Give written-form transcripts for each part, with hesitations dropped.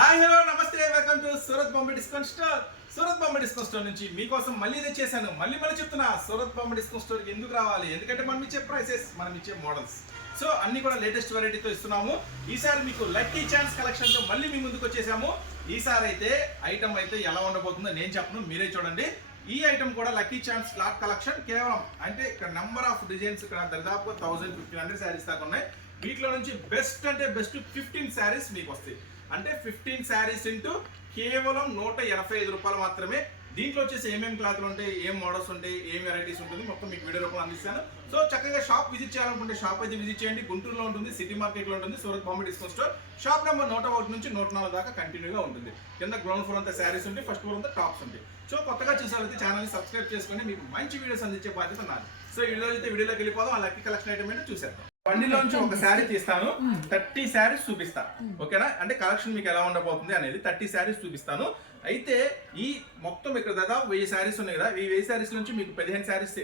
Hi hello నమస్తే welcome to Surat Bombay discount store. Surat Bombay discount store నుంచి మీకోసం మళ్ళీ తెచ్చేసాను. మళ్ళీ చెప్తున్నా, సూరత్ బాంబే డిస్కౌంట్ స్టోర్కి ఎందుకు రావాలి? ఎందుకంటే మనం ఇచ్చే ప్రైసెస్, మనం ఇచ్చే మోడల్స్, సో అన్ని కూడా లేటెస్ట్ వెరైటీతో ఇస్తున్నాము. ఈసారి మీకు లక్కీ ఛాన్స్ కలెక్షన్తో మళ్ళీ మీ ముందుకు వచ్చేసాము. ఈసారి అయితే ఐటమ్ అయితే ఎలా ఉండబోతుందో నేను చెప్పను, మీరే చూడండి. ఈ ఐటమ్ కూడా లక్కీ ఛాన్స్ క్లాత్ కలెక్షన్. కేవలం అంటే ఇక్కడ నెంబర్ ఆఫ్ డిజైన్స్ ఇక్కడ దాదాపు 1500 శారీస్ దాకా ఉన్నాయి. వీటిలో నుంచి బెస్ట్ అంటే బెస్ట్ 15 శారీస్ మీకు వస్తాయి. అంటే 15 శారీస్ ఇంటూ కేవలం 185 రూపాయలు మాత్రమే. దీంట్లో వచ్చేసి ఏమేమి క్లాత్లు ఉంటాయి, ఏం మోడల్స్ ఉంటాయి, ఏం వెరైటీస్ ఉంటుంది, మొత్తం మీకు వీడియో రూపంలో అందిస్తాను. సో చక్కగా షాప్ విజిట్ చేయాలనుకుంటే షాప్ అయితే విజిట్ చేయండి. గుంటూరులో ఉంటుంది, సిటీ మార్కెట్లో ఉంటుంది, Surat Bombay discount store. Shop number 101 నుంచి 104 దాకా కంటిన్యూగా ఉంటుంది. కింద గ్రౌండ్ ఫ్లోర్ అంతా శారీస్ ఉంటాయి, ఫస్ట్ ఫ్లోర్ అంతా టాప్స్ ఉంటాయి. సో కొత్తగా చూసారైతే ఛానల్ని సబ్స్క్రైబ్ చేసుకొని మీకు మంచి వీడియోస్ అందించే బాధ్యత నాది. సో ఈ రోజు అయితే వీడియోలోకి వెళ్ళిపోదాం. ఆ లక్కీ కలెక్షన్ ఐటమ్ ఏంటో చూసేద్దాం. బండిలోంచి ఒక శారీ తీస్తాను, 30 శారీస్ చూపిస్తాను. ఓకేనా? అంటే కలెక్షన్ మీకు ఎలా ఉండబోతుంది అనేది 30 శారీస్ చూపిస్తాను. అయితే ఈ మొత్తం ఇక్కడ దాదాపు 1000 శారీస్ ఉన్నాయి కదా. ఈ 1000 శారీస్ నుంచి మీకు 15 శారీస్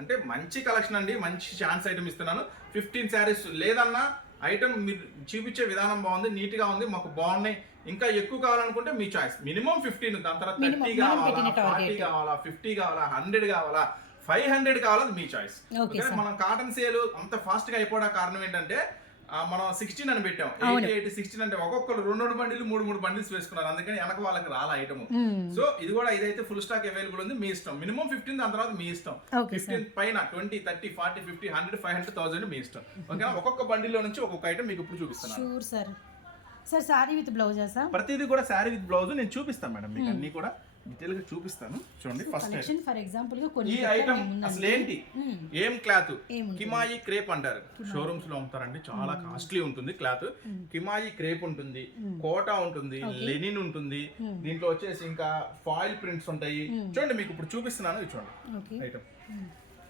అంటే మంచి కలెక్షన్ అండి, మంచి ఛాన్స్ ఐటమ్ ఇస్తున్నాను. 15 శారీస్ లేదన్నా ఐటమ్ మీరు చూపించే విధానం బాగుంది, నీట్ గా ఉంది, మాకు బాగున్నాయి, ఇంకా ఎక్కువ కావాలనుకుంటే మీ చాయిస్. మినిమం 15, దాని తర్వాత 30 కావాలా, 40 కావాలా, 50 కావాలా, 100 కావాలా, 500 కావాలని మీ చాయిస్. మనం కాటన్ సేల్ అంత ఫాస్ట్ గా అయిపోవడానికి కారణం ఏంటంటే మనం 16 అని పెట్టాం. 88 16 అంటే ఒక్కొక్కరు 2 బండిలు 3 బండిల్స్ వేసుకున్నారు, అందుకని వెనక వాళ్ళకి రాల ఐటమ్. సో ఇది కూడా ఇదైతే ఫుల్ స్టాక్ అవైలబుల్ ఉంది, మీ ఇష్టం. మినిమం 15, దాని తర్వాత మీ ఇష్టం. 15 పైన 20, 30, 40, 50, 100, 500, 1000 మీ ఇష్టం. ఓకేనా? ఒక్కొక్క బండిలో నుంచి ఒక్కొక్క ఐటమ్ మీకు ఇప్పుడు చూపిస్తాను. సార్ సారీ విత్ బ్లౌజ్ ప్రతిదీ కూడా సారీ విత్ బ్లౌజ్ నేను చూపిస్తాను మేడం, మీకు అన్ని కూడా డీటెయిల్ గా చూపిస్తాను. చూడండి ఫస్ట్ ఫర్ ఎగ్జాంపుల్ ఈ ఐటమ్ అసలు ఏంటి, ఏం క్లాత్, కిమాయి క్రేప్ అంటారు. షోరూమ్స్ లో అమ్ముతారండి, చాలా కాస్ట్లీ ఉంటుంది క్లాత్. కిమాయి క్రేప్ ఉంటుంది, కోటా ఉంటుంది, లెనిన్ ఉంటుంది. దీంట్లో వచ్చేసి ఇంకా ఫాయిల్ ప్రింట్స్ ఉంటాయి. చూడండి మీకు ఇప్పుడు చూపిస్తున్నాను, ఇది చూడండి ఐటమ్.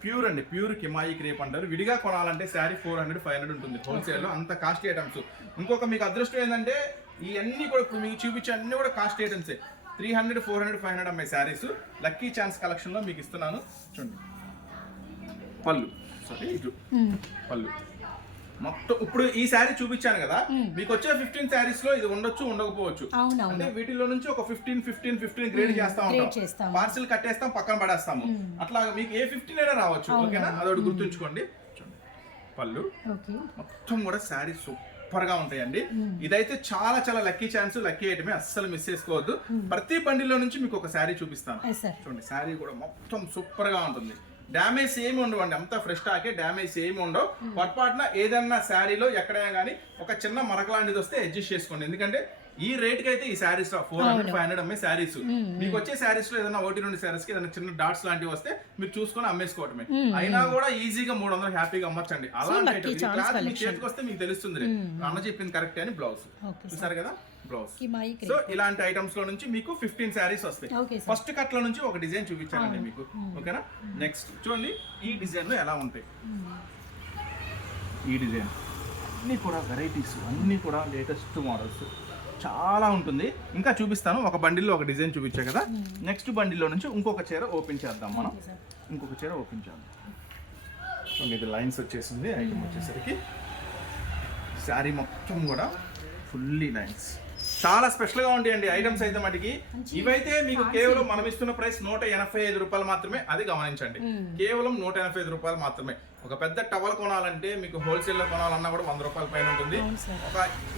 ప్యూర్ అండి, ప్యూర్ కిమాయి క్రేప్ అంటారు. విడిగా కొనాలంటే శారీ 400, 500 ఉంటుంది హోల్సేల్ లో, అంత కాస్ట్లీ ఐటమ్స్. ఇంకొక మీకు అదృష్టం ఏంటంటే ఇవన్నీ కూడా ఇప్పుడు మీకు చూపించే అన్ని కూడా కాస్ట్లీ ఐటమ్సే. 300, 400, 500 అమ్మాయి శారీస్ లక్కీ ఛాన్స్ కలెక్షన్ లో మీకు ఇస్తున్నాను. చూడండి పళ్ళు, సారీ ఇటు పళ్ళు మొత్తం. ఇప్పుడు ఈ శారీ చూపించాను కదా, మీకు వచ్చే 15 శారీస్ లో ఇది ఉండొచ్చు, ఉండకపోవచ్చు. అంటే వీటిలో నుంచి ఒక 15 గ్రేడ్ చేస్తా ఉంటాం. పార్సిల్ కట్టేస్తాం, పక్కన పడేస్తాము. అట్లా మీకు ఏ 15 అయినా రావచ్చు. ఓకేనా? అదొకటి గుర్తుంచుకోండి. చూడండి పళ్ళు మొత్తం కూడా శారీ సూపర్ గా ఉంటాయండి. ఇదైతే చాలా చాలా లక్కీ ఛాన్స్, లక్కీ ఐటమే, అస్సలు మిస్ చేసుకోవద్దు. ప్రతి బండిలో నుంచి మీకు ఒక శారీ చూపిస్తాను. చూడండి శారీ కూడా మొత్తం సూపర్ గా ఉంటుంది. డ్యామేజ్ ఏమి ఉండవండి, అంతా ఫ్రెష్ స్టాకే, డ్యామేజ్ ఏమి ఉండవు. పొరపాటున ఏదన్నా శారీలో ఎక్కడైనా కానీ ఒక చిన్న మరక లాంటిది వస్తే అడ్జస్ట్ చేసుకోండి. ఎందుకంటే ఈ రేట్ కి అయితే ఈ శారీస్ 400, 500 అమ్మే శారీస్. మీకు వచ్చే శారీస్ లో ఏదైనా 1-2 శారీస్ కి ఏదైనా చిన్న డాట్స్ లాంటివి వస్తే మీరు చూసుకొని అమ్మేసుకోవటమే. అయినా కూడా ఈజీగా 300 హ్యాపీగా అమ్మచ్చండి. అలాంటి క్లాత్ మీ చేతికి వస్తే మీకు తెలుస్తుంది అన్న చెప్పింది కరెక్ట్ అని. బ్లౌజ్ చూసారు కదా, బ్లౌజ్. సో ఇలాంటి ఐటమ్స్ లో నుంచి మీకు 15 శారీస్ వస్తాయి. ఫస్ట్ కట్ లో నుంచి ఒక డిజైన్ చూపించానండి మీకు. ఓకేనా? నెక్స్ట్ చూడండి ఈ డిజైన్ లో ఎలా ఉంటాయి. ఈ డిజైన్ అన్ని కూడా వెరైటీస్, అన్ని కూడా లేటెస్ట్ మోడల్స్, చాలా ఉంటుంది. ఇంకా చూపిస్తాను. ఒక బండిల్లో ఒక డిజైన్ చూపించా కదా, నెక్స్ట్ బండిల్లో నుంచి ఇంకొక చీర ఓపెన్ చేద్దాం మనం. ఇంకొక చీర ఓపెన్ చేద్దాం. ఇది లైన్స్ వచ్చేసింది. ఐటమ్ వచ్చేసరికి శారీ మొత్తం కూడా ఫుల్లీ లైన్స్, చాలా స్పెషల్ గా ఉంటాయండి ఐటమ్స్ అయితే మటుకి. ఇవైతే మీకు కేవలం మనం ఇస్తున్న ప్రైస్ 185 రూపాయలు మాత్రమే, అది గమనించండి. కేవలం 185 రూపాయలు మాత్రమే. ఒక పెద్ద టవల్ కొనాలంటే మీకు హోల్సేల్ లో కొనాలన్నా కూడా 100 రూపాయల పైన ఉంటుంది.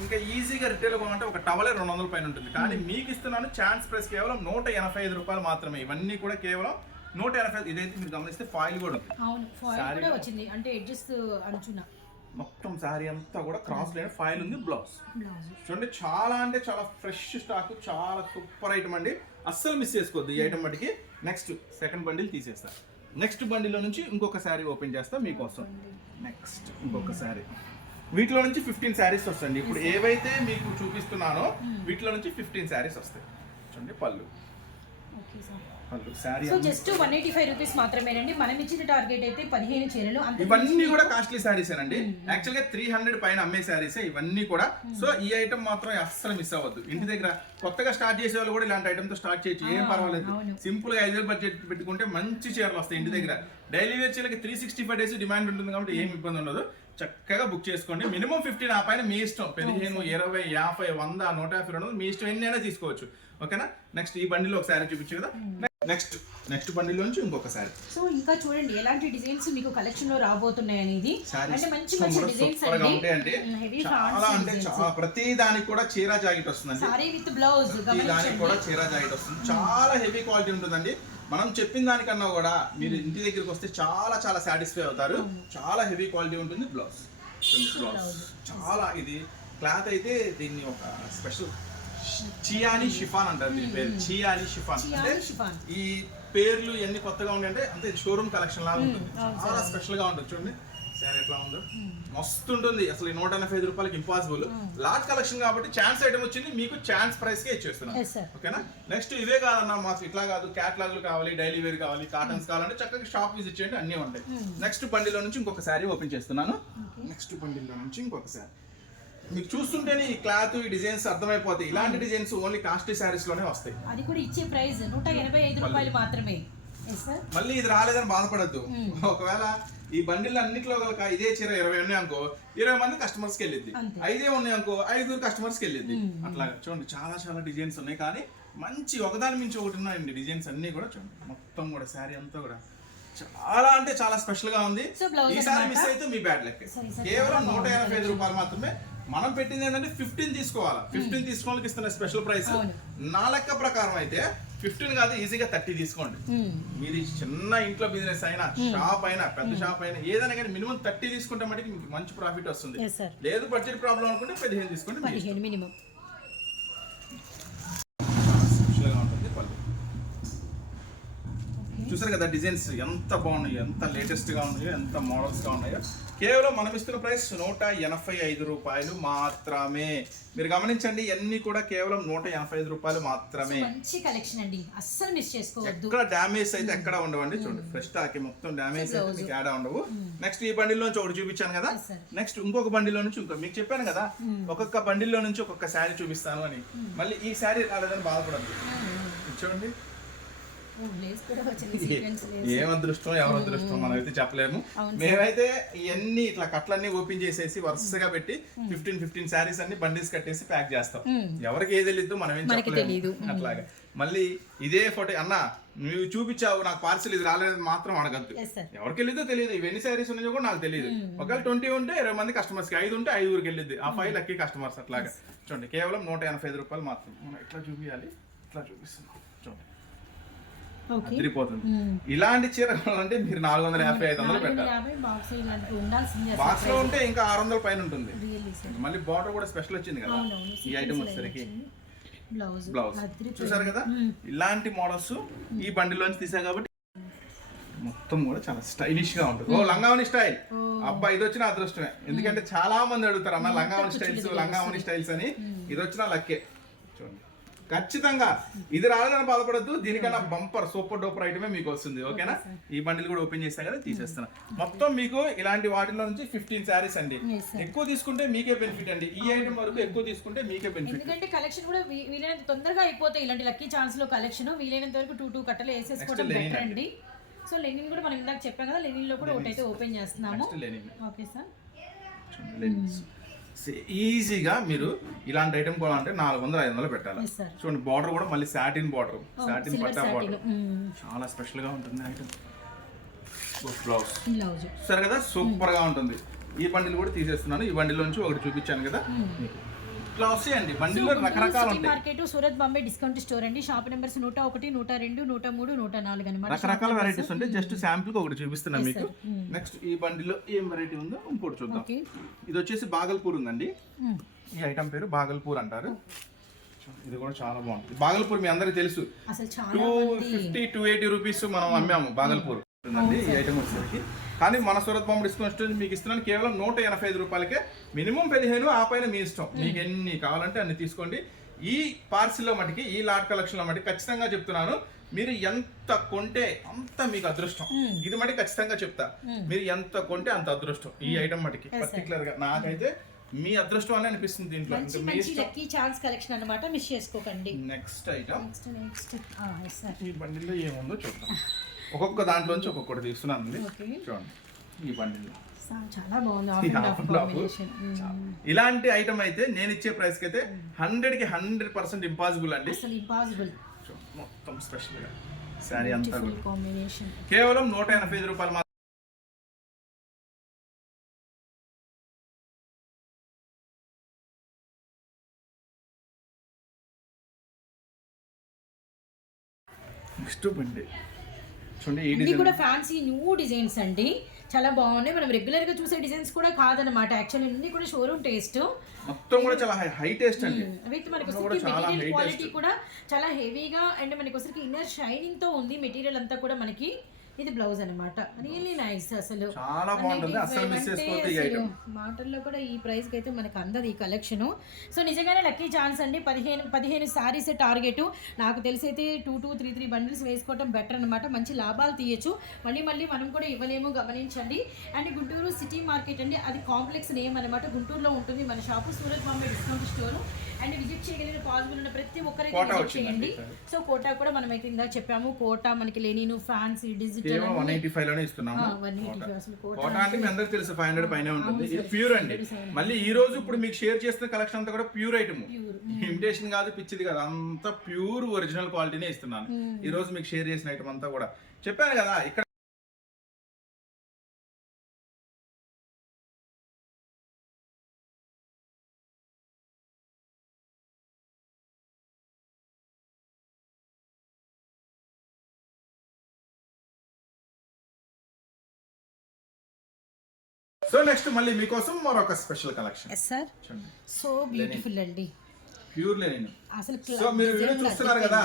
ఇంకా ఈజీగా రిటైల్ కొనాలంటే ఒక టవలే 200 పైన ఉంటుంది. కానీ మీకు ఇస్తున్నాను ఛాన్స్ ప్రైస్ కేవలం 185 రూపాయలు మాత్రమే. ఇవన్నీ కూడా కేవలం 185. ఇదైతే మీరు గమనిస్తే ఫాయిల్ కూడా వచ్చింది, అంటే ఎడ్జెస్ అంచున మొత్తం శారీ అంతా కూడా క్రాస్ లైన్ ఫాయిల్ ఉంది. బ్లౌజ్ చూడండి, చాలా అంటే చాలా ఫ్రెష్ స్టాక్, చాలా సూపర్ ఐటమ్ అండి, అస్సలు మిస్ చేసుకోవద్దు ఈ ఐటమ్ మటుకి. నెక్స్ట్ సెకండ్ బండిల్ తీసేస్తా. నెక్స్ట్ బండిలో నుంచి ఇంకొక శారీ ఓపెన్ చేస్తా మీకోసం. నెక్స్ట్ ఇంకొక శారీ. వీటిలో నుంచి 15 శారీస్ వస్తాయండి. ఇప్పుడు ఏవైతే మీకు చూపిస్తున్నానో వీటిలో నుంచి 15 శారీస్ వస్తాయి. చూడండి పళ్ళు. సో జస్ట్ 185 రూపీస్ మాత్రమేనండి. మనం ఇచ్చిన టార్గెట్ అయితే 15 చీరలు. ఇవన్నీ కూడా కాస్ట్లీ శారీస్ అండి. యాక్చువల్ గా 300 పైన అమ్మే శారీస్ ఇవన్నీ కూడా. సో ఈ ఐటమ్ మాత్రం అస్సలు మిస్ అవ్వద్దు. ఇంటి దగ్గర కొత్తగా స్టార్ట్ చేసే వాళ్ళు కూడా ఇలాంటి ఐటమ్ తో స్టార్ట్ చేయొచ్చు, ఏం పర్వాలేదు. సింపుల్ గా 5,000 బడ్జెట్ పెట్టుకుంటే మంచి చీరలు వస్తాయి ఇంటి దగ్గర. డైలీ వేర్ చీరలకి 365 డేస్ డిమాండ్ ఉంటుంది కాబట్టి ఏం ఇబ్బంది ఉండదు. చక్కగా బుక్ చేసుకోండి. మినిమం 15, ఆ పైన మీ ఇష్టం. 15, 20, 50, 100, 150, 200 మీ ఇష్టం, ఎన్ని అయినా తీసుకోవచ్చు. ఓకేనా. నెక్స్ట్ ఈ బండిలో ఒక శారీ చూపించు కదా. నెక్స్ట్ బండిలో నుంచి ఇంకొక శారీ. సో ఇంకా చూడండి ఎలాంటి డిజైన్స్ మీకు కలెక్షన్ లో రాబోతున్నాయి అనేది. అంటే మంచి డిజైన్స్ సూపర్ గా ఉంటాయండి. చాలా అంటే చాలా, ప్రతి దానికి కూడా చీర జాకెట్ వస్తుందండి. సారీ విత్ బ్లౌజ్, దానికి కూడా చీర జాకెట్ వస్తుంది. చాలా హెవీ క్వాలిటీ ఉంటుందండి. మనం చెప్పిన దానికన్నా కూడా మీరు ఇంటి దగ్గరికి వస్తే చాలా చాలా సాటిస్ఫై అవుతారు. చాలా హెవీ క్వాలిటీ ఉంటుంది. బ్లౌజ్ చాలా, ఇది క్లాత్ అయితే దీన్ని ఒక స్పెషల్ చియాని షిఫాన్ అంటారు. దీని పేరు చియాని షిఫాన్. అంటే ఈ పేర్లు ఎన్ని కొత్తగా ఉన్నాయంటే అంతే షోరూమ్ కలెక్షన్ లాగా ఉంటుంది. చాలా స్పెషల్ గా ఉంటుంది. చూడండి శారీ ఎట్లా ఉందో, మస్తు ఉంటుంది. అసలు 185 రూపాయలకి ఇంపాసిబుల్. లాట్ కలెక్షన్ కాబట్టి ఛాన్స్ ఐటమ్ వచ్చింది, మీకు ఛాన్స్ ప్రైస్ కే ఇచ్చేస్తున్నాం. ఓకేనా. నెక్స్ట్ ఇవే కాదన్నా మాకు ఇట్లా కాదు, క్యాటలాగ్లు కావాలి, డైలీ వేర్ కావాలి, కాటన్స్ కావాలంటే చక్కగా షాప్ విజిట్ చేయండి, అన్నీ ఉంటాయి. నెక్స్ట్ బండిలో నుంచి ఇంకొక శారీ ఓపెన్ చేస్తున్నాను. నెక్స్ట్ బండిలో నుంచి ఇంకొక శారీ మీకు చూస్తుంటేనే ఈ క్లాత్, ఈ డిజైన్స్ అర్థమైపోతాయి. ఇలాంటి డిజైన్స్ ఓన్లీ కాస్ట్లీ శారీస్ లోనే వస్తాయి. అది కూడా ఇచ్చే ప్రైస్ 185 రూపాయలు మాత్రమే. మళ్ళీ ఇది రాలేదని బాధపడద్దు. ఒకవేళ ఈ బండిల్ అన్నిట్లో కనుక ఇదే చీర 20 ఉన్నాయి అనుకో, 20 మంది కస్టమర్స్ కి వెళ్ళిద్ది. 5 ఉన్నాయి అనుకో, 5 కస్టమర్స్ కి వెళ్ళిద్ది. అట్లా చూడండి చాలా చాలా డిజైన్స్ ఉన్నాయి, కానీ మంచి ఒకదాని మించి ఒకటి ఉన్నాయండి డిజైన్స్ అన్ని కూడా. చూడండి మొత్తం కూడా శారీ అంతా కూడా చాలా అంటే చాలా స్పెషల్ గా ఉంది. ఈసారి మిస్ అయితే మీ బ్యాడ్ లెక్క. కేవలం 185 రూపాయలు మాత్రమే. మనం పెట్టింది ఏంటంటే 15 తీసుకోవాలా. 15 తీసుకోవడానికి ఇస్తున్న స్పెషల్ ప్రైస్. నా లెక్క ప్రకారం అయితే 15 కాదు, ఈజీగా 30 తీసుకోండి. మీది చిన్న ఇంట్లో బిజినెస్ అయినా, షాప్ అయినా, పెద్ద షాప్ అయినా, ఏదైనా కానీ మినిమం 30 తీసుకుంటే మటుకు మీకు మంచి ప్రాఫిట్ వస్తుంది. లేదు బడ్జెట్ ప్రాబ్లం అనుకుంటే 15 తీసుకోండి. 15 మినిమం. చూసారు కదా డిజైన్స్ ఎంత బాగున్నాయో, ఎంత లేటెస్ట్ గా ఉన్నాయో, ఎంత మోడల్స్ గా ఉన్నాయో. కేవలం మనం ఇస్తున్న ప్రైస్ 185 రూపాయలు మాత్రమే. మీరు గమనించండి, అన్ని కూడా కేవలం 185 రూపాయలు మాత్రమే. మంచి కలెక్షన్ అండి, అస్సలు మిస్ చేసుకోవద్దు. ఎక్కడ డ్యామేజ్ అయితే ఎక్కడ ఉండవండి. చూడండి ఫ్రెష్ స్టాక్ మొత్తం డ్యామేజ్ అయితే మీకు యాడ్ ఉండవు. నెక్స్ట్ ఈ బండిలో నుంచి ఒకటి చూపించాను కదా. నెక్స్ట్ ఇంకొక బండిలో నుంచి ఇంకో, మీకు చెప్పాను కదా ఒక్కొక్క బండిలో నుంచి ఒక్కొక్క శారీ చూపిస్తాను అని. మళ్ళీ ఈ శారీ రాలేదని బాధపడద్దు. చూడండి ఏం అదృష్టం ఎవరు అదృష్టం మనం అయితే చెప్పలేము. మేమైతే ఇవన్నీ ఇట్లా కట్లన్నీ ఓపెన్ చేసేసి వరుసగా పెట్టి 15 శారీస్ అన్ని బండిల్స్ కట్టేసి ప్యాక్ చేస్తాం. ఎవరికి ఏది తెలియదు మనం ఏం చెప్పలేము. అట్లాగా మళ్ళీ ఇదే ఫోటో అన్న నువ్వు చూపించావు నాకు పార్సిల్ ఇది రాలేదు మాత్రం అడగద్దు. ఎవరికి వెళ్ళిద్దో తెలియదు. ఇవన్నీ శారీస్ ఉన్నాయో కూడా నాకు తెలియదు. ఒకవేళ 20 ఉంటే 20 మంది కస్టమర్స్ కి, 5 ఉంటే 5కి వెళ్ళిద్ది. ఆ 5 లక్కీ కస్టమర్స్. అట్లాగా చూడండి కేవలం 185 రూపాయలు మాత్రం. మనం ఎట్లా చూపించాలి, ఇట్లా చూపిస్తున్నాం. చూడండి అదిరిపోతుంది. ఇలాంటి చీర కావాలంటే మీరు 450, 500 పెట్టాలి. బాక్స్ లో ఉంటే ఇంకా 600 పైన ఉంటుంది. మళ్ళీ బార్డర్ కూడా స్పెషల్ వచ్చింది కదా ఈ ఐటమ్ వచ్చేసరికి. బ్లౌజ్ చూసారు కదా. ఇలాంటి మోడల్స్ ఈ బండిలోంచి తీసా కాబట్టి మొత్తం కూడా చాలా స్టైలిష్ గా ఉంటుంది. ఓ లంగావని స్టైల్, అబ్బా ఇది వచ్చిన అదృష్టమే. ఎందుకంటే చాలా మంది అడుగుతారు అన్న లంగావని స్టైల్స్ అని. ఇది వచ్చిన లక్కే. చూడండి ఖచ్చితంగా ఇది రాలేదని బాధపడద్దు. దీనికన్నా బంపర్ సూపర్ డూపర్ ఐటమే మీకు వస్తుంది. ఓకేనా. ఈ బండిల్ కూడా ఓపెన్ చేస్తాం కదా, తీసేస్తాను. మొత్తం మీకు ఇలాంటి వాటిలో నుంచి 15 శారీస్ అండి. ఎక్కువ తీసుకుంటే మీకే బెనిఫిట్ అండి. ఈ ఐటమ్ వరకు ఎక్కువ తీసుకుంటే మీకే బెనిఫిట్. ఎందుకంటే కలెక్షన్ కూడా వీలైనంత తొందరగా అయిపోతాయి. ఇలాంటి లక్కీ ఛాన్స్ లో కలెక్షన్ వీలైనంత వరకు 2 కట్టలు వేసేసుకోవడం బెటర్ అండి. సో లెనిన్ కూడా మనం ఇందాక చెప్పాం కదా, లెనిన్ లో కూడా ఒకటైతే ఓపెన్ చేస్తున్నాము. Okay sir. ఈజీగా మీరు ఇలాంటి ఐటమ్ కొనాలంటే 400-500 పెట్టాలి. చూడండి బార్డర్ కూడా మళ్ళీ సాటిన్ బార్డర్, సాటిన్ పట్టా బార్డర్, చాలా స్పెషల్ గా ఉంటుంది ఐటమ్. బ్లౌజ్ సరే కదా, సూపర్ గా ఉంటుంది. ఈ బండిల్ కూడా తీసేస్తున్నాను. ఈ బండిలో నుంచి ఒకటి చూపించాను కదా. ఇట్లా వస్తాయండి బండిలో రకరకాలు ఉంటాయి. Market Surat Bombay discount store అండి. షాప్ నెంబర్స్ 101, 102, 103, 104 అన్నమాట. రకరకాల వెరైటీస్ ఉంటాయి. జస్ట్ శాంపుల్ ఒకటి చూపిస్తున్నాను మీకు. నెక్స్ట్ ఈ బండిలో ఏం వెరైటీ ఉందో ఇంకోటి చూద్దాం. ఇది వచ్చేసి బాగల్పూర్ ఉందండి. ఈ ఐటమ్ పేరు బాగల్పూర్ అంటారు. ఇది కూడా చాలా బాగుంటుంది. బాగల్పూర్ మీ అందరికి తెలుసు, 250-280 రూపీస్ మనం అమ్మాము బాగల్పూర్ ఉందండి ఈ ఐటమ్ వచ్చేసరికి. కానీ మన సూరత్ బాంబే డిస్కౌంట్ స్టోర్ మీకు ఇస్తున్నాను కేవలం 185 రూపాయలకే. మినిమం 15, ఆ పైన మీ ఇష్టం. మీకు ఎన్ని కావాలంటే అన్ని తీసుకోండి. ఈ పార్సిల్లో మటుకి, ఈ లాట్ కలెక్షన్లో మటుకి ఖచ్చితంగా చెప్తున్నాను, మీరు ఎంత కొంటే అంత మీకు అదృష్టం. ఇది మటుకు ఖచ్చితంగా చెప్తా, మీరు ఎంత కొంటే అంత అదృష్టం. ఈ ఐటమ్ మటుకి పర్టికులర్ గా నాకైతే మీ అదృష్టం అని అనిపిస్తుంది. దీంట్లో లక్కీ ఛాన్స్ కలెక్షన్ అన్నమాట, మిస్ చేసుకోకండి. నెక్స్ట్ ఐటమ్ ఈ బండిల్లో ఏముందో చూద్దాం. ఒక్కొక్క దాంట్లోంచి ఒక్కొక్కటి తీస్తున్నానండి. చూడండి ఈ బండిల్లో చాలా బాగుంది ఆఫ్ అండ్ ఆఫ్ కాంబినేషన్. ఇలాంటి ఐటమ్ అయితే నేను ఇచ్చే ప్రైస్ కి అయితే 100కి 100% ఇంపాసిబుల్ అండి. అసలు ఇంపాసిబుల్. మొత్తం స్పెషల్ గా సారీ అంతా కాంబినేషన్ కేవలం 185 రూపాయలు మాత్రం. నెక్స్ట్ బండి చూడండి, ఈ ఇవి కూడా ఫ్యాన్సీ న్యూ డిజైన్స్ అండి, చాలా బాగున్నాయి. మనం రెగ్యులర్ గా చూసే డిజైన్స్ కూడా కాదనమాట, యాక్చువల్లీ అన్ని కూడా షోరూమ్ టేస్ట్. మొత్తం కూడా చాలా హై టేస్ట్ అండి. విత్ మనకి మెటీరియల్ క్వాలిటీ కూడా చాలా హెవీగా అండ్ మనకి వచ్చరికి ఇన్నర్ షైనింగ్ తో ఉంది మెటీరియల్ అంతా కూడా. మనకి ఇది బ్లౌజ్ అనమాట, రియల్లీ నైస్. అసలు చాలా బాగుంటుంది, అసలు మిస్ చేసుకోవద్దు ఈ ఐటమ్. మాటల్లో కూడా ఈ ప్రైస్ కి అయితే మనకు అందదు ఈ కలెక్షన్. సో నిజంగానే లక్కీ ఛాన్స్ అండి. 15 సారీస్ టార్గెట్. నాకు తెలిసి అయితే 2 to 3 బండిల్స్ వేసుకోవడం బెటర్ అనమాట, మంచి లాభాలు తీయచ్చు. మళ్ళీ మనం కూడా ఇవ్వలేము, గమనించండి. అండ్ గుంటూరు సిటీ మార్కెట్ అండి, అది కాంప్లెక్స్ నేమ్ అనమాట, గుంటూరులో ఉంటుంది మన shop, Surat Bombay discount store. And visit చేయగలిగిన పాసిబుల్ ఉన్న ప్రతి ఒక్కరైతే విజిట్ చేయండి. సో కోటా కూడా మనం అయితే ఇందాక చెప్పాము, కోటా మనకి లెనిన్, ఫ్యాన్సీ, డిజిటల్ 185 లోనే ఇస్తున్నాము. 185 అసలు కోటా అంటే మీ అందరికి తెలుసు 500 పైనే ఉంటుంది. ఇది ప్యూర్ అండి. మళ్ళీ ఈ రోజు ఇప్పుడు మీకు షేర్ చేస్తున్న కలెక్షన్ అంతా కూడా ప్యూర్ ఐటమ్, ఇమిటేషన్ కాదు, పిచ్చిది కాదు, అంతా ప్యూర్ ఒరిజినల్ క్వాలిటీనే ఇస్తున్నాను. ఈ రోజు మీకు షేర్ చేసిన ఐటమ్ అంతా కూడా చెప్పాను కదా. ఇక్కడ సో నెక్స్ట్ మళ్ళీ మీకోసం మరొక special collection. Yes sir, so beautiful అండి, ప్యూర్ లెనిన్. అసలు సో మీరు వీడియో చూస్తున్నారు కదా,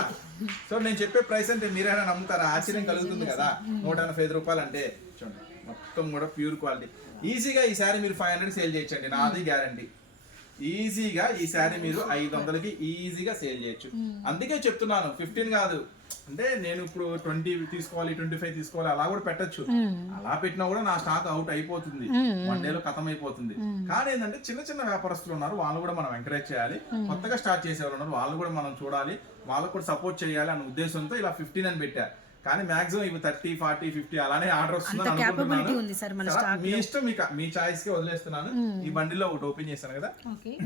సో నేను చెప్పే ప్రైస్ అంటే మీరైనా నమ్ముతారా? ఆశ్చర్యం కలుగుతుంది కదా. 185 రూపాయలు అంటే చూడండి, మొత్తం కూడా ప్యూర్ క్వాలిటీ. ఈజీగా ఈ శారీ మీరు 500 సేల్ చేయొచ్చండి, నాది గ్యారంటీ. ఈజీగా ఈ శారీ మీరు 500కి ఈజీగా సేల్ చేయొచ్చు. అందుకే చెప్తున్నాను 15 కాదు, అంటే నేను ఇప్పుడు 20 తీసుకోవాలి, 25 తీసుకోవాలి, అలా కూడా పెట్టచ్చు. అలా పెట్టినా కూడా నా స్టాక్ అవుట్ అయిపోతుంది, 1 డేలో ఖతం అయిపోతుంది. కానీ ఏంటంటే చిన్న చిన్న వ్యాపారస్తులు ఉన్నారు, వాళ్ళు కూడా మనం ఎంకరేజ్ చేయాలి. కొత్తగా స్టార్ట్ చేసేవాళ్ళు ఉన్నారు, వాళ్ళు కూడా మనం చూడాలి, వాళ్ళకు కూడా సపోర్ట్ చేయాలి అనే ఉద్దేశంతో ఇలా 15 అని పెట్టా. కానీ మాక్సిమం ఇవి 30, 40, 50 అలానే ఆర్డర్ వస్తుంది అనుకుంటున్నాను. మీ ఇష్టం, మీ చాయిస్ కి వదిలేస్తున్నాను. ఈ బండిలో ఒకటి ఓపెన్ చేశాను కదా,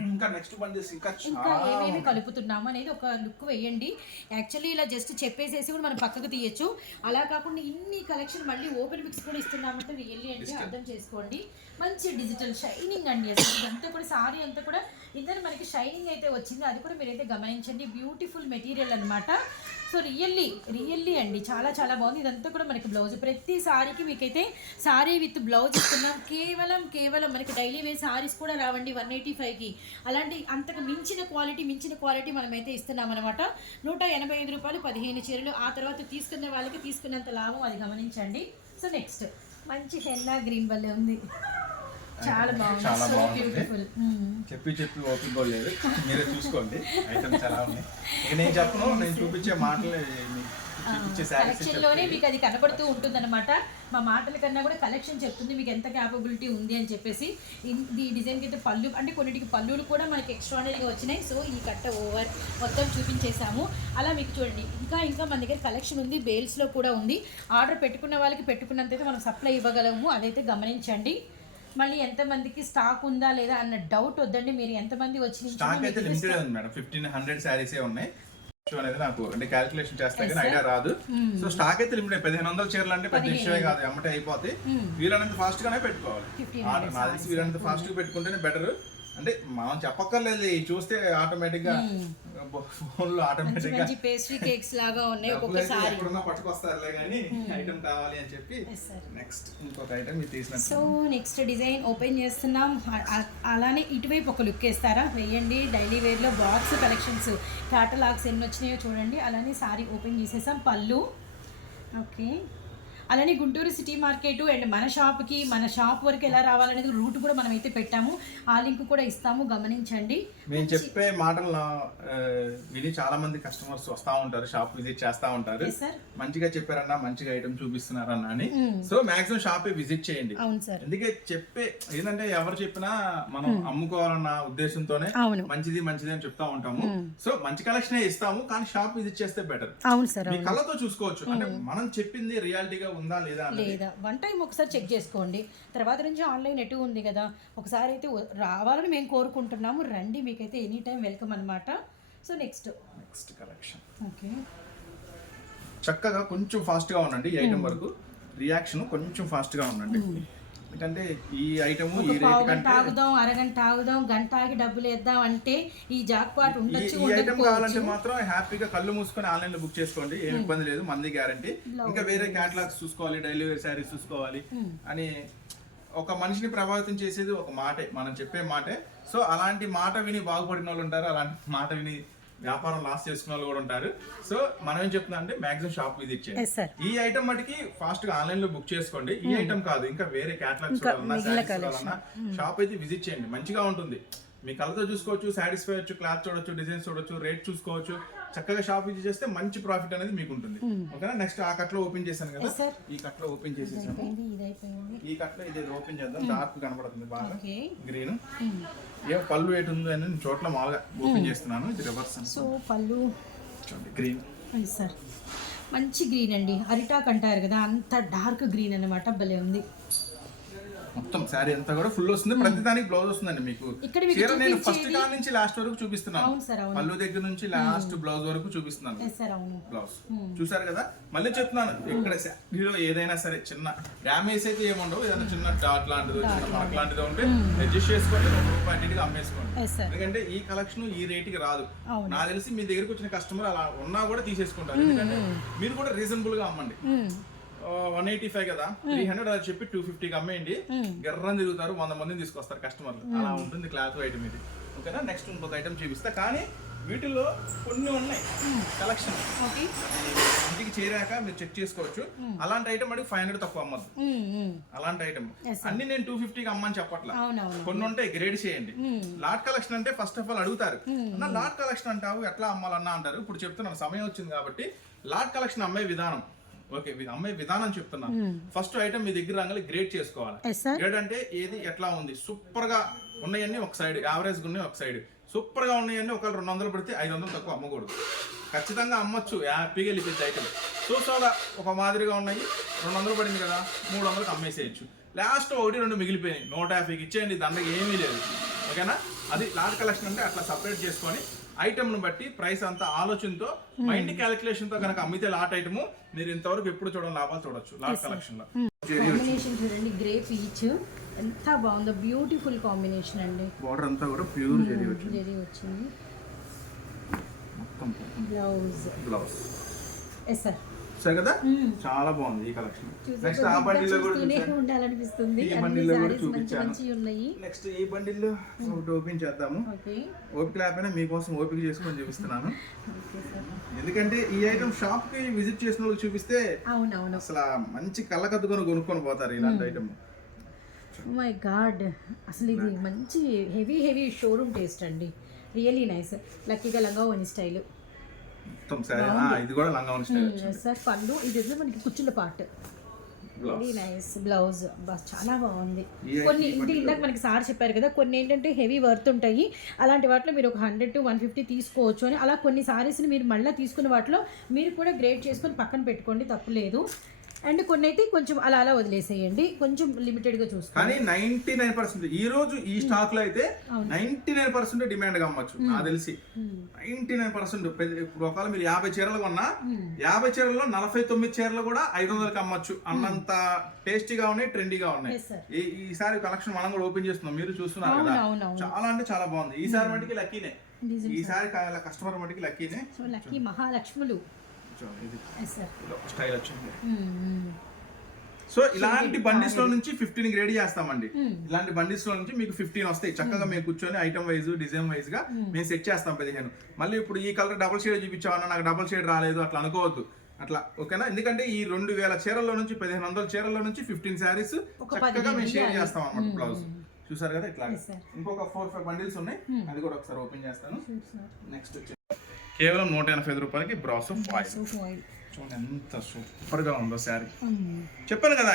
ఇంకా నెక్స్ట్ బండిల్స్ ఇంకా ఏమేమి కలుపుతున్నాము అనేది ఒక లుక్ వేయండి. యాక్చువల్లీ ఇలా జస్ట్ చెప్పేసేసి కూడా మనం పక్కకు తీయచ్చు. అలా కాకుండా ఇన్ని కలెక్షన్ మళ్ళీ ఓపెన్ పిక్స్ కూడా ఇస్తున్నామంటే రియల్లీ అంటే అర్థం చేసుకోండి. మంచి డిజిటల్ షైనింగ్ అండి, అసలు ఇదంతా కూడా సారీ అంతా కూడా ఇందరూ మనకి షైనింగ్ అయితే వచ్చింది, అది కూడా మీరైతే గమనించండి. బ్యూటిఫుల్ మెటీరియల్ అనమాట. సో రియల్లీ అండి, చాలా చాలా బాగుంది. ఇదంతా కూడా మనకి బ్లౌజ్, ప్రతి సారీకి మీకైతే సారీ విత్ బ్లౌజ్ ఇస్తున్నాం. కేవలం మనకి డైలీ వేర్ సారీస్ కూడా రావండి 185కి. అలాంటి అంతకు మించిన క్వాలిటీ మనమైతే ఇస్తున్నాం అనమాట. 185 రూపాయలు 15 చీరలు. ఆ తర్వాత తీసుకున్న వాళ్ళకి తీసుకున్నంత లాభం, అది గమనించండి. సో నెక్స్ట్ మంచి హెన్నా గ్రీన్ వల్లే ఉంది, చాలా బాగుంది. చెప్పి ఓపిక లేదు, మీరే చూసుకోండి. ఐటమ్స్ ఎలా ఉన్నాయి నేను చెప్పను, నేను చూపించే మాటలు కలెక్షన్ లోనే మీకు అది కనబడుతూ ఉంటుంది అనమాట. మా మాటల కన్నా కూడా కలెక్షన్ చెప్తుంది మీకు ఎంత క్యాపబిలిటీ ఉంది అని చెప్పేసి. ఈ డిజైన్కి అయితే పళ్ళు అంటే కొన్నిటికి పళ్ళులు కూడా మనకి ఎక్స్ట్రానరీగా వచ్చినాయి. సో ఈ కట్ట ఓవర్ మొత్తం చూపించేసాము. అలా మీకు చూడండి, ఇంకా మన దగ్గర కలెక్షన్ ఉంది, బేల్స్లో కూడా ఉంది. ఆర్డర్ పెట్టుకున్న వాళ్ళకి పెట్టుకున్నంతైతే మనం సప్లై ఇవ్వగలము, అదైతే గమనించండి. మళ్ళీ ఎంతమందికి స్టాక్ ఉందా లేదా అన్న డౌట్ వద్దండి. మీరు ఎంతమంది వచ్చి స్టాక్ అయితే లిమిటెడ్ ఉంది మేడం, 1500 శారీసే ఉన్నాయి. అనేది నాకు అంటే క్యాల్కులేషన్ చేస్తే కానీ ఐడియా రాదు. సో స్టాక్ అయితే లిమిటెడ్, 1500 చీరలు అంటే పెద్ద విషయమే కాదు, ఎమ్మటే అయిపోతాయి. వీలైనంత ఫాస్ట్ గానే పెట్టుకోవాలి. ఆర్డర్ నాకు తెలిసి వీలైనంత ఫాస్ట్ గా పెట్టుకుంటేనే బెటర్. అంటే మనం చెప్పక్కర్లేదు, చూస్తే ఆటోమేటిక్ గా ఫోన్ లో ఆటోమేటిక్ గా పేస్ట్రీ కేక్స్ లాగా ఉన్నాయి. ఒక్కొక్కసారి ఎప్పుడన్నా పట్టుకొస్తారులే కానీ ఐటమ్ కావాలి అని చెప్పి నెక్స్ట్ ఇంకొక ఐటమ్ ఇది తీసినట్టు. సో నెక్స్ట్ డిజైన్ ఓపెన్ చేస్తున్నాం. అలానే ఇటువైపు ఒక లుక్ వేస్తారా, వేయండి. డైలీ వేర్ లో బాక్స్ కలెక్షన్స్ క్యాటలాగ్స్ ఎన్ని వచ్చినాయో చూడండి. అలానే సారీ ఓపెన్ చేసేసాం, పళ్ళు. ఓకే, అలానే గుంటూరు సిటీ మార్కెట్ అండ్ మన షాప్ వరకు ఎలా రావాలనేది రూట్ కూడా మనం అయితే పెట్టాము, ఆ లింక్ కూడా ఇస్తాము, గమనించండి. మేము చెప్పే మాటలు విని చాలా మంది కస్టమర్స్ వస్తూ ఉంటారు, షాప్ విజిట్ చేస్తూ ఉంటారు. మంచిగా చెప్పారన్నా, మంచిగా ఐటమ్ చూపిస్తున్నారన్నా అని. సో మాక్సిమం షాపే విజిట్ చేయండి. అందుకే చెప్పే ఏంటంటే ఎవరు చెప్పినా మనం అమ్ముకోవాలన్న ఉద్దేశంతోనే మంచిది అని చెప్తా ఉంటాము. సో మంచి కలెక్షన్ ఇస్తాము, కానీ షాప్ విజిట్ చేస్తే బెటర్. మీ కళ్ళతో చూసుకోవచ్చు, అంటే మనం చెప్పింది రియాలిటీగా ఉందా లేదా అన్నది. లేదా వన్ టైం ఒకసారి చెక్ చేసుకోండి. తర్వాత నుంచి ఆన్లైన్ ఎటు ఉంది కదా, ఒకసారి అయితే రావాలని మేము కోరుకుంటున్నాము. రండి, మీకైతే ఎనీ టైం వెల్కమ్ అనమాట. సో నెక్స్ట్ కలెక్షన్ ఓకే, చక్కగా కొంచెం ఫాస్ట్గా ఉండండి. ఈ ఐటమ్ వరకు రియాక్షన్ కొంచెం ఫాస్ట్గా ఉండండి. ఎందుకంటే ఈ ఐటమ్ ఈ రేట్ పావు గంట కంటే ఆగుదాం, అరగంట ఆగుదాం, గంట ఆగి డబ్బులు వేద్దాం అంటే ఈ జాక్ పాట్ ఉండొచ్చు, ఈ ఐటమ్ కావాలంటే ఉండకపోవచ్చు. మాత్రం హ్యాపీగా కళ్ళు మూసుకొని ఆన్లైన్ లో బుక్ చేసుకోండి. ఏం ఇబ్బంది లేదు, మంది గ్యారంటీ. ఇంకా వేరే క్యాటలాగ్స్ చూసుకోవాలి, డైలీ వేర్ శారీస్ చూసుకోవాలి అని ఒక మనిషిని ప్రభావితం చేసేది ఒక మాటే, మనం చెప్పే మాటే. సో అలాంటి మాట విని బాగుపడిన వాళ్ళు ఉంటారు, అలాంటి మాట విని వ్యాపారం లాస్ చేసుకున్న వాళ్ళు కూడా ఉంటారు. సో మనం ఏం చెప్తున్నాం అంటే మాక్సిమం షాప్ విజిట్ Yes, చేయండి. sir. ఈ ఐటమ్ మటుకి ఫాస్ట్ గా ఆన్లైన్ లో బుక్ చేసుకోండి. ఈ ఐటమ్ కాదు, ఇంకా వేరే క్యాటలాగ్స్ చూడాలన్నా షాప్ అయితే విజిట్ చేయండి, మంచిగా ఉంటుంది. మీ కళ్ళతో చూసుకోవచ్చు, సాటిస్ఫై అవ్వచ్చు, క్లాత్ చూడొచ్చు, డిజైన్స్ చూడొచ్చు, రేట్ చూసుకోవచ్చు. చక్కగా షాప్ విజిట్ చేస్తే మంచి ప్రాఫిట్ అనేది మీకు ఉంటుంది. ఓకేనా? నెక్స్ట్ ఆ కట్లో ఓపెన్ చేశాను కదా, Yes, sir. ఈ కట్లో ఓపెన్ చేసేసాను. ఇది అయిపోయింది. ఈ కట్లో ఇది ఓపెన్ చేద్దాం. డార్క్ కనబడుతుంది బాగా, ఓకే, గ్రీన్. ఏ పళ్ళు ఎటు ఉందో అని నేను చోట్ల మామూలుగా ఓపెన్ చేస్తున్నాను. ఇది రివర్స్ సో పళ్ళు చూడండి, గ్రీన్. సార్ మంచి గ్రీన్ అండి, అరిటాక్ అంటారు కదా, అంత డార్క్ గ్రీన్ అన్నమాట. భలే ఉంది. మొత్తం శారీ అంతా కూడా ఫుల్ వస్తుంది. ప్రతి దానికి బ్లౌజ్ వస్తుందండి మీకు. ఇక్కడ మీకు చీర నేను ఫస్ట్ చూపించేది- కాడ నుంచి లాస్ట్ వరకు చూపిస్తున్నాను. అవును సార్, అవును. పళ్ళు దగ్గర నుంచి లాస్ట్ బ్లౌజ్ వరకు చూపిస్తున్నాను. ఎస్ సార్, అవును. బ్లౌజ్ చూసారు కదా. మళ్ళీ చెప్తున్నాను, ఇక్కడ శారీలో ఏదైనా సరే చిన్న డ్యామేజ్ అయితే ఏముండవు. ఏదైనా చిన్న డాట్ లాంటిదో చిన్న మార్క్ లాంటిదో ఉంటే అడ్జస్ట్ చేసుకొని రూపాయి అమ్మేసుకోండి. ఎస్ సార్, ఎందుకంటే ఈ కలెక్షన్ ఈ రేటుకి రాదు. అవును. నాకు తెలిసి మీ దగ్గరికి వచ్చిన కస్టమర్ అలా ఉన్నా కూడా తీసేసుకుంటారు. ఎందుకంటే మీరు కూడా రీజనబుల్ గా అమ్మండి. 185 కదా, 300 అలా చెప్పి 250కి అమ్మేయండి. గర్రం తిరుగుతారు, 100 మందిని తీసుకొస్తారు కస్టమర్లు. అలా ఉంటుంది క్లాత్ ఐటమ్ ఇది. ఓకేనా? నెక్స్ట్ ఇంకొక ఐటమ్ చూపిస్తా. కానీ వీటిలో కొన్ని ఉన్నాయి కలెక్షన్. ఓకే, ఇంటికి చేరాక మీరు చెక్ చేసుకోవచ్చు. అలాంటి ఐటమ్ అడిగి 500 తక్కువ అమ్మద్దు. అలాంటి ఐటమ్ అన్ని నేను 250కి అమ్మని చెప్పట్లా. అవునవును. కొన్ని ఉంటాయి, గ్రేడ్ చేయండి. లాట్ కలెక్షన్ అంటే ఫస్ట్ ఆఫ్ ఆల్ అడుగుతారు, అన్న లాట్ కలెక్షన్ అంటావు ఎట్లా అమ్మాలన్నా అంటారు. ఇప్పుడు చెప్తున్నాను, సమయం వచ్చింది కాబట్టి లాట్ కలెక్షన్ అమ్మే విధానం. ఓకే, అమ్మే విధానం చెప్తున్నాను. ఫస్ట్ ఐటమ్ మీ దగ్గర రాగానే గ్రేడ్ చేసుకోవాలి. గ్రేడ్ అంటే ఏది ఎట్లా ఉంది, సూపర్ గా ఉన్నాయన్నీ ఒక సైడ్, యావరేజ్ గా ఉన్నాయి ఒక సైడ్, సూపర్ గా ఉన్నాయన్నీ ఒక 200 పడితే 500 తక్కువ అమ్మకూడదు. ఖచ్చితంగా అమ్మొచ్చు, హ్యాపీగా వెళ్ళిపోయింది ఐటమ్. సోగా ఒక మాదిరిగా ఉన్నాయి, 200 పడింది కదా, 300కి అమ్మేసేయచ్చు. లాస్ట్ 1-2 మిగిలిపోయినాయి, 150కి ఇచ్చేయండి, దండగా ఏమీ లేదు. ఓకేనా? అది లాట్ కలెక్షన్ అంటే అట్లా సపరేట్ చేసుకొని ఐటమ్ ను బట్టి ప్రైస్ అంతా ఆలోచనతో మైండ్ క్యాలిక్యులేషన్ తో కనుక అమ్మితే లాట్ ఐటమ్ మీరు ఇంతవరకు ఎప్పుడు చూడడం లాభాలు చూడొచ్చు లాట్ కలెక్షన్ లో. కాంబినేషన్ చూడండి, గ్రే పీచ్ ఎంత బాగుందో, బ్యూటిఫుల్ కాంబినేషన్ అండి. బార్డర్ అంతా కూడా ప్యూర్ జరీ వచ్చింది. జరీ వచ్చింది. మొత్తం బ్లౌజ్ ఎస్ సార్. సరే కదా, చాలా బాగుంది ఈ కలెక్షన్. నెక్స్ట్ ఆ బండిల్లో కూడా ఉండాలనిపిస్తుంది. ఈ బండిల్లో కూడా చూపించాను. మంచి ఉన్నాయి. నెక్స్ట్ ఈ బండిల్లో ఒకటి ఓపెన్ చేద్దాము. ఓకే, ఓపిక లేకపోయినా మీకోసం ఓపిక చేసుకొని చూపిస్తున్నాను. ఎందుకంటే ఈ ఐటమ్ షాప్ కి విజిట్ చేసిన వాళ్ళకి చూపిస్తే అవునవును, అసలు మంచి కళ్ళకద్దుకొని కొనుక్కొని పోతారు ఇలాంటి ఐటమ్. మై గాడ్, అసలు ఇది మంచి హెవీ షోరూమ్ టేస్ట్ అండి. Really nice. లక్కీగా లంగా ఓని స్టైల్. మొత్తం సరే, ఇది కూడా లంగా ఓని స్టైల్ సార్. పళ్ళు ఇది మనకి కుచ్చుల పార్ట్. Very nice. బ్లౌజ్ చాలా బాగుంది. కొన్ని ఇందాక మనకి సార్ చెప్పారు కదా, కొన్ని ఏంటంటే హెవీ వర్త్ ఉంటాయి, అలాంటి వాటిలో మీరు ఒక 100 to 150 తీసుకోవచ్చు అని. అలా కొన్ని సారీస్ని మీరు మళ్ళీ తీసుకున్న వాటిలో మీరు కూడా గ్రేడ్ చేసుకొని పక్కన పెట్టుకోండి, తప్పు లేదు. అండ్ కొన్ని అయితే కొంచెం అలా వదిలేసేయండి, కొంచెం లిమిటెడ్గా చూసుకోండి. కానీ 99% ఈ రోజు ఈ స్టాక్ లో అయితే 99% డిమాండ్ గా అమ్మచ్చు. నాకు తెలిసి 99%. ఇప్పుడు ఒకవేళ మీరు 50 చీరలు కొన్నా 50 చీరల్లో 49 చీరలు కూడా 500కి అమ్మచ్చు. అన్నంత టేస్టీగా ఉన్నాయి, ట్రెండీగా ఉన్నాయి. ఈసారి కలెక్షన్ మనం కూడా ఓపెన్ చేస్తున్నాం, మీరు చూస్తున్నారు కదా. చాలా అంటే చాలా బాగుంది. ఈసారి మటుకి లక్కీనే, ఈసారి కస్టమర్ మటుకి లక్కీనే. లక్కీ మహాలక్ష్ములు స్టైల్ వచ్చింది. సో ఇలాంటి బండిల్స్ లో నుంచి 15 గ్రేడ్ చేస్తామండి. ఇలాంటి బండిల్స్ లో నుంచి మీకు 15 వస్తాయి. చక్కగా మేము కూర్చొని ఐటమ్ వైజ్, డిజైన్ వైజ్ గా మేము సెట్ చేస్తాం 15. మళ్ళీ ఇప్పుడు ఈ కలర్ డబుల్ షేడ్ చూపించామన్నా నాకు డబుల్ షేడ్ రాలేదు అట్లా అనుకోవద్దు. అట్లా ఓకేనా? ఎందుకంటే ఈ 2000 చీరల్లో నుంచి 1500 చీరల్లో నుంచి 15 శారీస్ చక్కగా మేము షేర్ చేస్తాం అన్నమాట. బ్లౌజ్ చూసారు కదా ఇట్లా. ఇంకొక 4-5 బండిల్స్ ఉన్నాయి, అది కూడా ఒకసారి ఓపెన్ చేస్తాను. నెక్స్ట్ వచ్చి కేవలం 185 రూపాయలకి బ్రాసో ఫాయిల్. చూడండి ఎంత సూపర్ గా ఉందో శారీ. చెప్పాను కదా,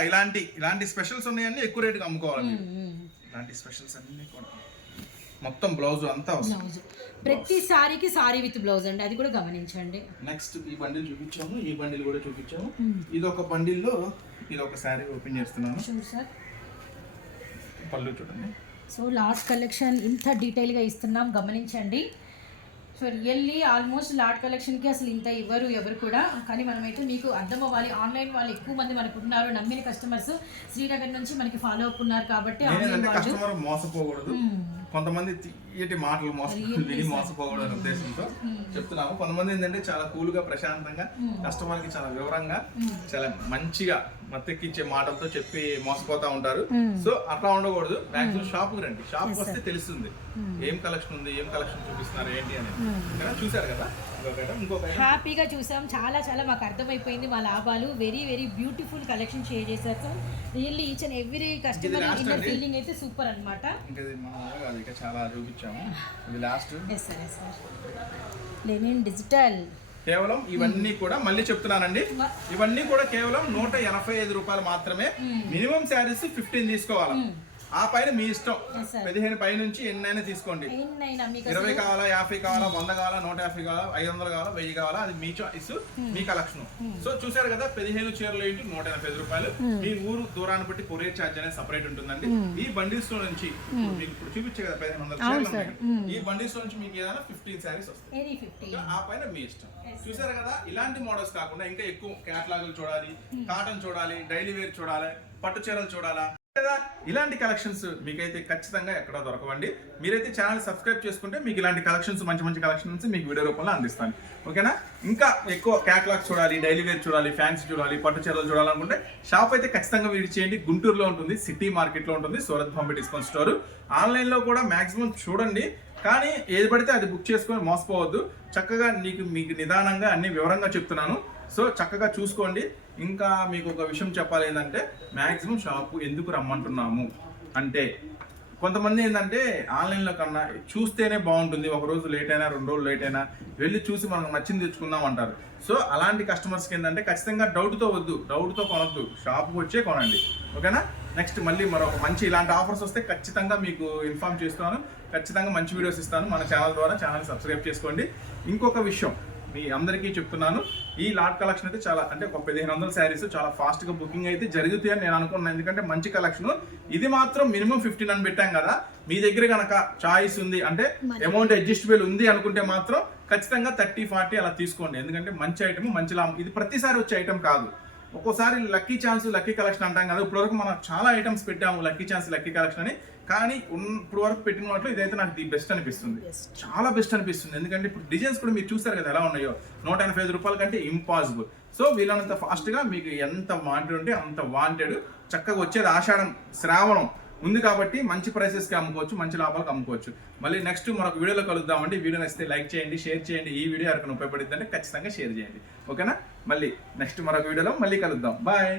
ఇలాంటి స్పెషల్స్ ఉన్నాయని ఎక్కువ రేటుకి అమ్ముకోవాలి. ఇలాంటి స్పెషల్స్ అన్ని కూడా మొత్తం బ్లౌజ్ అంతా వస్తుంది. బ్లౌజ్ ప్రతి సారీకి సారీ విత్ బ్లౌజ్ అండి, అది కూడా గమనించండి. నెక్స్ట్ ఈ బండిల్ చూపించాము, ఈ బండిల్ కూడా చూపించాము. ఇది ఒక బండిల్లో ఇది ఒక శారీ ఓపెన్ చేస్తున్నాను. Sure sir. పళ్ళు చూడండి. సో లాస్ట్ కలెక్షన్ ఇంత డీటెయిల్గా ఇస్తున్నాం, గమనించండి. సో రియల్లీ ఆల్మోస్ట్ లాట్ కలెక్షన్కి అసలు ఇంత ఇవ్వరు ఎవరు కూడా, కానీ మనమైతే మీకు అర్థం అవ్వాలి. ఆన్లైన్ వాళ్ళు ఎక్కువ మంది మనకు ఉన్నారు, నమ్మిన కస్టమర్స్ శ్రీనగర్ నుంచి మనకి ఫాలో అప్ ఉన్నారు కాబట్టి కస్టమర్ మోసపోకూడదు, కొంతమంది తీయటి మాటలు విని మోసపోకూడదు అనే ఉద్దేశంతో చెప్తున్నాము. కొంతమంది ఏంటంటే చాలా కూల్ గా ప్రశాంతంగా కస్టమర్ కి చాలా వివరంగా చాలా మంచిగా మత్తెక్కించే మాటలతో చెప్పి మోసపోతా ఉంటారు. సో అట్లా ఉండకూడదు. మాక్సిమం షాప్ కి రండి, షాప్ కి వస్తే తెలుస్తుంది ఏం కలెక్షన్ ఉంది, ఏం కలెక్షన్ చూపిస్తున్నారు ఏంటి అని. చూసారు కదా, ఇంకొక హ్యాపీగా చూసాం. చాలా చాలా మాకు అర్థమైపోయింది మా లాభాలు. Very very beautiful collection share చేశారు. So really each and every customer inner feeling అయితే సూపర్ అన్నమాట. చాలా చూపించాము. ఇది last. Yes sir, yes sir. Linen digital కేవలం ఇవన్నీ కూడా మళ్ళీ చెప్తున్నానండి, ఇవన్నీ కూడా కేవలం 185 రూపాయలు మాత్రమే. మినిమం శారీస్ 15 తీసుకోవాలి, ఆ పైన మీ ఇష్టం. 15 పై నుంచి ఎన్నైనా తీసుకోండి. 20 కావాలా, 50 కావాలా, 100 కావాలా, 150 కావాలా, 500 కావాలా, 1000 కావాలా, అది మీ చాయిస్, మీ కలెక్షన్. సో చూసారు కదా, 15 చీరలు ఏంటి 185 రూపాయలు. మీ ఊరు దూరాన్ని బట్టి కొరియర్ ఛార్జ్ అనేది సపరేట్ ఉంటుందండి. ఈ బండిల్స్ లో నుంచి మీకు ఇప్పుడు చూపించే కదా 1500 చీరలు ఉన్నాయి, ఈ బండిల్స్ లో నుంచి మీకు ఏదైనా 15 శారీస్ వస్తాయి, ఆ పైన మీ ఇష్టం. చూసారు కదా, ఇలాంటి మోడల్స్ కాకుండా ఇంకా ఎక్కువ క్యాటలాగులు చూడాలి, కాటన్ చూడాలి, డైలీ వేర్ చూడాలి, పట్టు చీరలు చూడాలా కదా, ఇలాంటి కలెక్షన్స్ మీకైతే ఖచ్చితంగా ఎక్కడ దొరకవండి. మీరైతే ఛానల్ సబ్స్క్రైబ్ చేసుకుంటే మీకు ఇలాంటి కలెక్షన్స్, మంచి మంచి కలెక్షన్స్ మీకు వీడియో రూపంలో అందిస్తాను. ఓకేనా? ఇంకా ఎక్కువ క్యాటలాగ్ చూడాలి, డైలీ వేర్ చూడాలి, ఫ్యాన్సీ చూడాలి, పట్టు చీరలు చూడాలనుకుంటే షాప్ అయితే ఖచ్చితంగా విజిట్ చేయండి. గుంటూరులో ఉంటుంది, సిటీ మార్కెట్లో ఉంటుంది సూరత్ బాంబే డిస్కౌంట్ స్టోర్. ఆన్లైన్లో కూడా మాక్సిమం చూడండి, కానీ ఏది పడితే అది బుక్ చేసుకొని మోసపోవద్దు. చక్కగా మీకు నిదానంగా అన్ని వివరంగా చెప్తున్నాను. సో చక్కగా చూసుకోండి. ఇంకా మీకు ఒక విషయం చెప్పాలి ఏంటంటే, మ్యాక్సిమం షాపు ఎందుకు రమ్మంటున్నాము అంటే, కొంతమంది ఏంటంటే ఆన్లైన్లో కన్నా చూస్తేనే బాగుంటుంది, ఒక రోజు లేట్ అయినా 2 రోజులు లేట్ అయినా వెళ్ళి చూసి మనకు నచ్చింది తెచ్చుకుందాం అంటారు. సో అలాంటి కస్టమర్స్కి ఏంటంటే ఖచ్చితంగా డౌట్తో వద్దు, డౌట్తో కొనొద్దు, షాప్కి వచ్చే కొనండి. ఓకేనా? నెక్స్ట్ మళ్ళీ మరొక మంచి ఇలాంటి ఆఫర్స్ వస్తే ఖచ్చితంగా మీకు ఇన్ఫార్మ్ చేస్తున్నాను, ఖచ్చితంగా మంచి వీడియోస్ ఇస్తాను. మన ఛానల్ ద్వారా ఛానల్ సబ్స్క్రైబ్ చేసుకోండి. ఇంకొక విషయం మీ అందరికీ చెప్తున్నాను, ఈ లాట్ కలెక్షన్ అయితే చాలా అంటే ఒక 1500 శారీస్ చాలా ఫాస్ట్గా బుకింగ్ అయితే జరుగుతాయి అని నేను అనుకున్నాను. ఎందుకంటే మంచి కలెక్షన్. ఇది మాత్రం మినిమం 15 అని పెట్టాం కదా, మీ దగ్గర కనుక చాయిస్ ఉంది అంటే అమౌంట్ అడ్జస్టబుల్ ఉంది అనుకుంటే మాత్రం ఖచ్చితంగా 30-40 అలా తీసుకోండి. ఎందుకంటే మంచి ఐటమ్, మంచి లాభం. ఇది ప్రతిసారి వచ్చే ఐటమ్ కాదు, ఒక్కోసారి లక్కీ ఛాన్స్, లక్కీ కలెక్షన్ అంటాం కదా. ఇప్పటివరకు మనం చాలా ఐటమ్స్ పెట్టాము లక్కీ ఛాన్స్, లక్కీ కలెక్షన్ అని, కానీ ఇప్పుడు వరకు పెట్టిన వాటిలో ఇదైతే నాకు ది బెస్ట్ అనిపిస్తుంది, చాలా బెస్ట్ అనిపిస్తుంది. ఎందుకంటే ఇప్పుడు డిజైన్స్ కూడా మీరు చూస్తారు కదా ఎలా ఉన్నాయో, 185 రూపాయల కంటే ఇంపాసిబుల్. సో వీళ్ళంత ఫాస్ట్గా మీకు ఎంత వాంటెడ్ ఉంటే అంత వాంటెడ్. చక్కగా వచ్చేది ఆషాఢం, శ్రావణం ఉంది కాబట్టి మంచి ప్రైసెస్కి అమ్ముకోవచ్చు, మంచి లాభాలకు అమ్ముకోవచ్చు. మళ్ళీ నెక్స్ట్ మరొక వీడియోలో కలుద్దామండి. వీడియో నచ్చితే లైక్ చేయండి, షేర్ చేయండి. ఈ వీడియో ఎవరికైనా ఉపయోగపడుతుందంటే ఖచ్చితంగా షేర్ చేయండి. ఓకేనా? మళ్ళీ నెక్స్ట్ మరొక వీడియోలో మళ్ళీ కలుద్దాం. బాయ్.